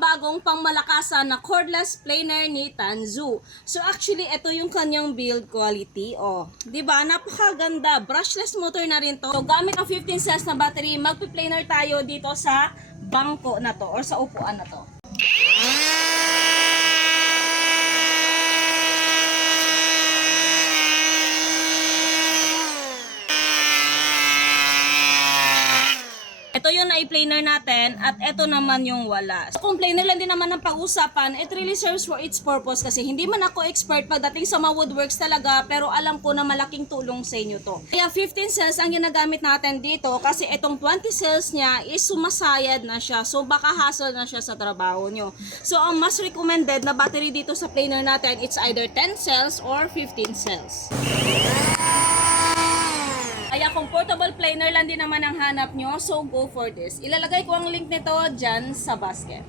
pinakabagong pangmalakasan na cordless planer ni Tanzu. So actually, ito yung kanyang build quality. Oh, 'di ba? Napakaganda. Brushless motor na rin 'to. So gamit ang 15 cells na battery, magpi-planer tayo dito sa bangko na 'to or sa upuan na 'to. Ito yung na-planer natin at ito naman yung wala. So, kung planer lang din naman ang pag-usapan, it really serves for its purpose kasi hindi man ako expert pagdating sa mga woodworks talaga, pero alam ko na malaking tulong sa inyo to. Kaya 15 cells ang ginagamit natin dito kasi itong 20 cells niya is sumasayad na siya. So baka hassle na siya sa trabaho nyo. So ang mas recommended na battery dito sa planer natin, it's either 10 cells or 15 cells. Kaya kung portable planer lang din naman ang hanap nyo, so go for this. Ilalagay ko ang link nito dyan sa basket.